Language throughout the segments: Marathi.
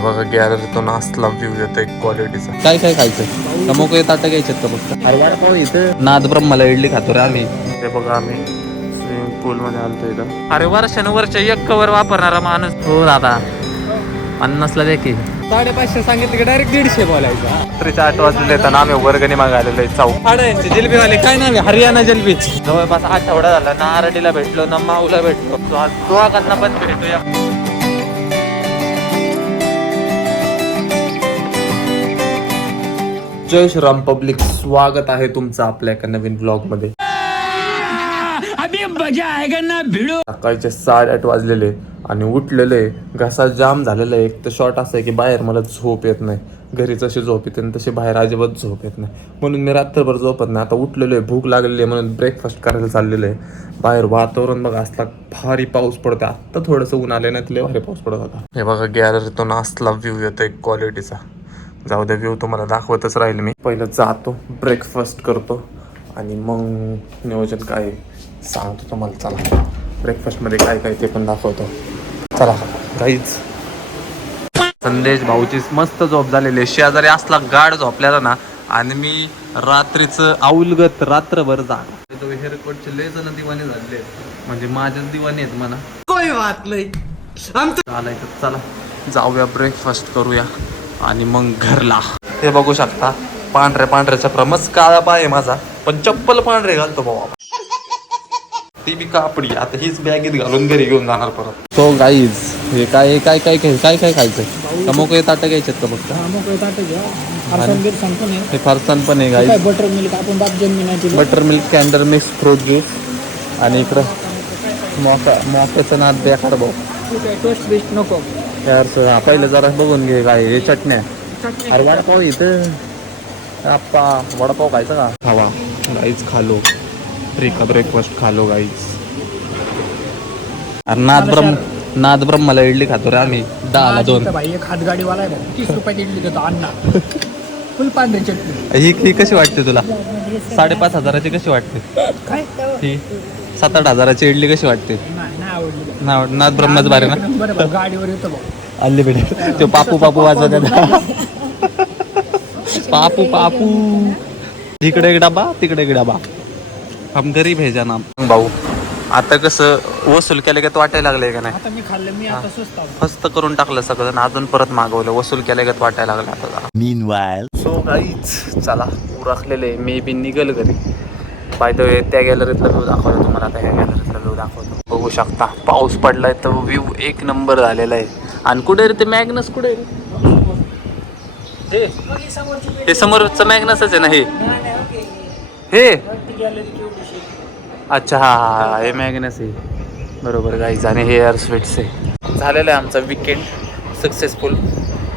हे बघा गॅलरीतून असला व्ह्यू येतो एक क्वालिटीचा. काय काय खायचं समोक ताटं घ्यायच्यात का फक्त? अरे वाटपाव इथं नाद ब्रह्माला इडली खातो रे आम्ही. हे बघा आम्ही स्विमिंग पूल मध्ये आलतो इथं. अरे वर्षानुवर्ष एक कवर वापरणारा माणूस. हो दादा 50ला दे की. 550 सांगितलं की डायरेक्ट 150 बोलायचं. रात्रीच्या 8 वाजले तर आम्ही वर्गणी मागायलेलो आहे चाऊ. यांचे जिलेबीवाले काय नाव आहे? हरियाणा जिलेबी. जवळपास आठवडा झाला ना आरडीला भेटलो ना माऊला भेटलो. दोघांना पण भेटूया. जय श्रीराम पब्लिक, स्वागत आहे तुमचं आपल्या एका नवीन ब्लॉग मध्ये. सकाळचे 8:30 वाजलेले आणि उठलेले घसा जाम झालेला आहे. एक तर शॉर्ट असं आहे की बाहेर मला झोप येत नाही. घरी जशी झोप येते तशी बाहेर अजिबात झोप येत नाही, म्हणून मी रात्रभर झोपत नाही. आता उठलेलो आहे, भूक लागलेली आहे म्हणून ब्रेकफास्ट करायला चाललेलं आहे. बाहेर वातावरण बघा असला भारी पाऊस पडतो. आत्ता थोडंसं ऊन आले ना तिला भारी पाऊस पडत होता. हे बघा गॅलरीतून असला व्ह्यू येतो एक क्वालिटीचा. जाऊ द्या, व्ह्यू तुम्हाला दाखवतच राहील. मी पहिलं जातो, ब्रेकफास्ट करतो आणि मग नियोजन काय सांगतो तुम्हाला. चला ब्रेकफास्टमध्ये काय काय ते पण दाखवतो. चला काहीच. संदेश भाऊची मस्त झोप झालेली. शेजारी असला गाढ झोपल्याला ना आणि मी रात्रीचं औलगत रात्रभर जागा. हेअरकोटचे लय जण दिवाने झाले, म्हणजे माझ्याच दिवाने आहेत म्हणा. कोई बात नाही, चालायचं. चला जाऊया, ब्रेकफास्ट करूया आणि मग घरला. हे बघू शकता पांढऱ्याच्या प्रमच काळा पाय माझा, पण चप्पल पांढरे घालतो बाबा. ती बी कापडी. आता हीच बॅगेत घालून घरी घेऊन जाणार परत. सो गाईज हे काय काय काय काय काय काय खायचं? मोकळे ताटं घ्यायच्यात का फक्त? हे फरसाण पण आहे गाईज. बटर मिल्क आपण बटर मिल्क, कॅन्डर मिक्स, फ्रूट ज्यूस आणि इकडं मोक्याचं नाद बेकार भाऊ. टोस्ट बेस्ट नको यार. पहिलं जरा बघून घे काय हे चटण्या. अरे वडापाव इथं आप्पा वडापाव खायचा का? खावा गाईज, खालो फ्री का ब्रेकफास्ट खालो गाईज. अरे नाद ब्रह्माला इडली खातो रे आम्ही. 10ला 2. भाई एक हात गाडीवाला आहे, 30 रुपयाची इडली देतो अण्णा. फुल पांढरी चटणी. ही कशी वाटते तुला? 5,500ची कशी वाटते? काय ही 7-8 हजाराची इडली कशी वाटते? नाही आवडली. नाद ब्रह्माच बारे ना. बरं गाडीवर येतो भाऊ. आले बेटे तो पापू वाजवत. पापू इकडे एक डबा तिकडे एक डबा. हम गरीब है जाना भाऊ. आता कसं वसूल केलं का वाटायला लागलंय का नाही? आता मी खाल्लं, मी आता स्वस्त फस्त करून टाकलं सगळं, अजून परत मागवलं. वसूल केलं का वाटायला लागलं आता. मीनवाईल सो गाईज चला उरकलेले. मी बी निघल घरी. बाय द वे त्या गॅलरीतला व्ह्यू दाखवतो तुम्हाला. आता ह्या गॅलरीतला व्ह्यू दाखवतो. बघू शकता पाऊस पडलाय तर व्ह्यू एक नंबर झालेला आहे. आणि कुठे रे ते मॅग्नस? कुठे हे समोरचं मॅग्नसच आहे ना हे? अच्छा हा हे मॅग्नस आहे बरोबर गाईज. आणि हे एअर स्वीट्स आहे. झालेलं आहे आमचा विकेंड सक्सेसफुल.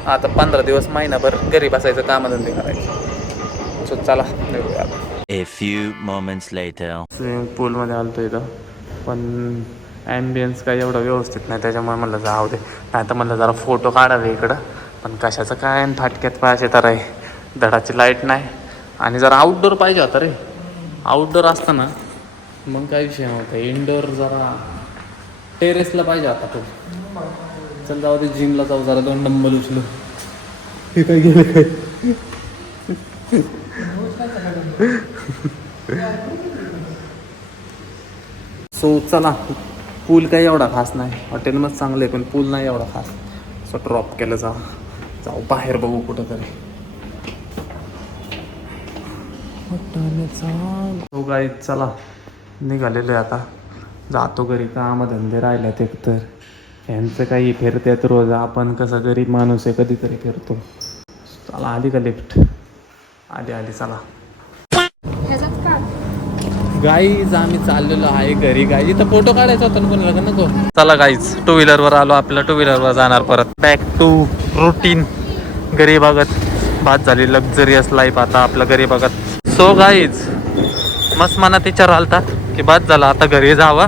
आता 15 दिवस महिनाभर घरी बसायचं, कामधंदे करायचं. सो चला निघूया. A few moments later. Swimming पूलमध्ये आलतो इथं, पण ॲम्बियन्स काही एवढं व्यवस्थित नाही, त्याच्यामुळे म्हणलं जाऊ दे. नाही तर म्हणलं जरा फोटो काढावे इकडं, पण कशाचं काय फाटक्यात पाहिजे तर आहे. धडाची लाईट नाही आणि जरा आउटडोर पाहिजे होता रे. आउटडोर असताना मग काय विषय नव्हता. इनडोर जरा टेरेसला पाहिजे होता तो. चल जाऊ दे, जिमला जाऊ, जरा 2 डंबल उचलू. हे काय गेलं काय? सो चला, पूल काही एवढा खास नाही. हॉटेल मग चांगलं आहे पण पूल नाही एवढा खास. सो ड्रॉप केलं जाऊ बाहेर बघू कुठं तरी. हो गाईज चला निघालेलो आहे आता. जातो घरी, कामधंदे राहिल्यात एक तर. यांचं काही फिरतात रोज, आपण कसं गरीब माणूस आहे कधीतरी फिरतो. चला आली का लिफ्ट? आली चला गाईज. आम्ही चाललेलो आहे घरी गाईज. इथं फोटो काढायचा होता ना कोणाला का नको? चला गाईज 2 व्हीलरवर आलो. आपल्या 2 व्हीलरवर जाणार परत. Back to routine. घरी बघत बात झाली लक्झरियस लाईफ आता आपल्या घरी बघत. सो गाईज मस्त मनात विचार आलता की बात झाला आता घरी जावा,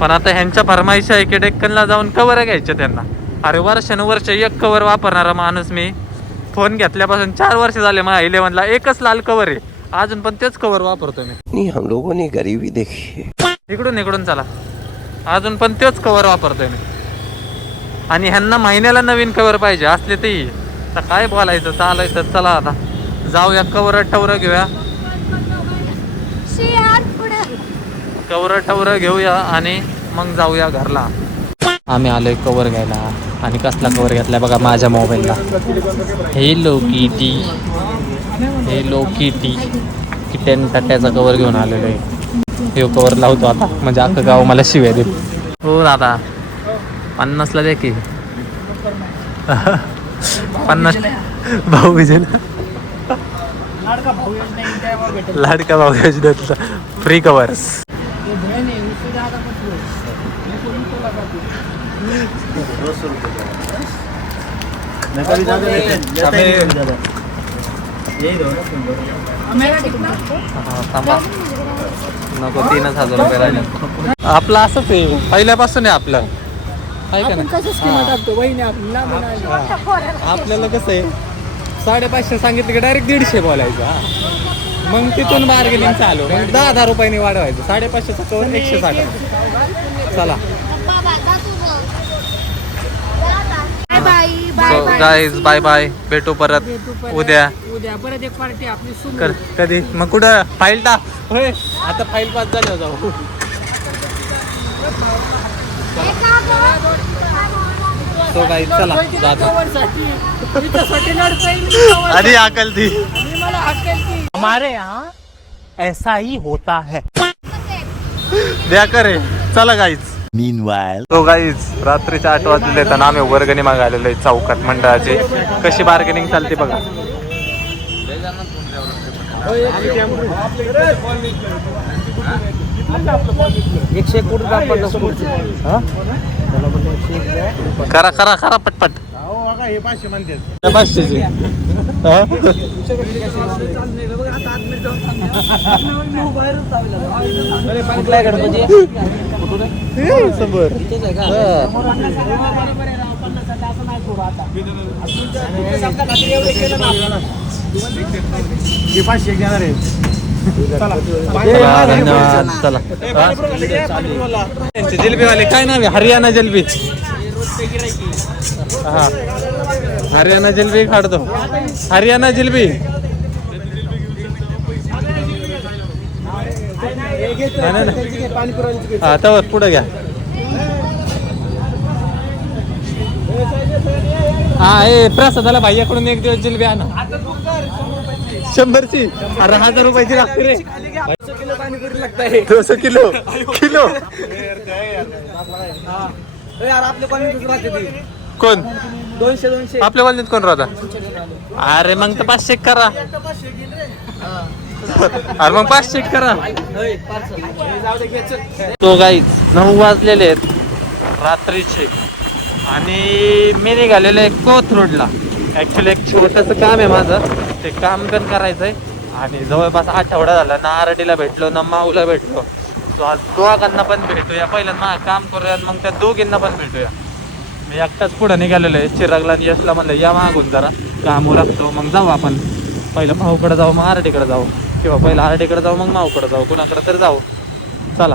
पण आता ह्यांच्या फरमाईश आहे की डेक्कनला जाऊन कवर घ्यायच्या त्यांना. अरे वर्षानुवर्ष एक कवर वापरणारा माणूस मी. फोन घेतल्यापासून 4 वर्ष झाले. माझ्या 11ला एकच लाल कवर आहे, अजून पण तेच कवर वापरतो मी. हम लोगों ने गरीबी देखी है. इकडून चला, अजून पण तेच कवर वापरतोय मी. आणि ह्यांना महिन्याला नवीन कवर पाहिजे असले ते आता काय बोलायचं चालायचं. चला आता जाऊया कवर टवर घेऊया, कवर टवर घेऊया आणि मग जाऊया घरला. आम्ही आलोय कवर घ्यायला आणि कसला कवर घेतलाय बघा माझ्या मोबाईलला. Hello kitty, hello kitty kitten टट्याचा कवर घेऊन आलेलो आहे. हे कवर लावतो आता म्हणजे अख्खं गाव मला शिव्या देईल. हो दादा 50ला द्या की 50 भाऊ विजेला लाडका भाऊ योजनेतला फ्री कवर्स. नको 3,000 रुपये राहिले. आपलं असंच आहे पहिल्यापासून आहे आपलं. आपल्याला कसं आहे 550 सांगितलं की डायरेक्ट 150 बोलायचं. मग तिथून बार्गेनिंग चालू, मग 10,000 रुपयांनी वाढवायचं. 550चं कवर 160. चला गाईज बाय बाय, भेटू परत उद्या. परत एक पार्टी आपली कधी मग कुठं फाईल टाक होय. आता फाईल पास झालं जाऊ. तो गाईज चला जातो. आधी हाकल ती. हमारे यहाँ ऐसा ही होता है. द्या करे. चला गाईज. Meanwhile, तो गाईज रात्रीच्या 8 वाजले तर आम्ही वर्गणी मागायलेलो आहे चौकात मंडळाची. कशी बार्गेनिंग चालते बघा. करा करा करा पटपट. 500ची धन्यवाद. चला जिलेबीवाले काय नाव आहे? हरियाणा जिलेबी. हा हरियाणा जिलेबी काढतो. हरियाणा जिलेबी हा तर पुढे घ्या. हा हे प्रसादाला भाईयाकडून एक दिवस जिलेबी आणा. 100ची. अरे 1000 रुपयाची लागते रे. 200 किलो किलो. कोण 200 आपल्या कॉलनीत कोण राहता? अरे मग तर 500 करा. अरे मग 500 करा. तो गाईज 9 वाजलेले आहेत रात्रीचे आणि मी निघालेलो आहे कोथरूडला. ॲक्च्युली एक छोटंसं काम आहे माझं, ते काम पण करायचं आहे. आणि जवळपास आठवडा झाला ना आरडीला भेटलो ना माऊला भेटलो. तो आज दोघांना पण भेटूया. पहिल्यांदा काम करूया मग त्या दोघींना पण भेटूया. मी एकटाच पुढं निघालेलो आहे. चिरागला आणि यशला म्हणलं या मागून जरा काम लागतो मग जाऊ आपण. पहिलं माऊकडे जाऊ मग आरडीकडे जाऊ, किंवा पहिलं आरडीकडे जाऊ मग माऊकडे जाऊ, कुणाकडे तरी जाऊ. चला.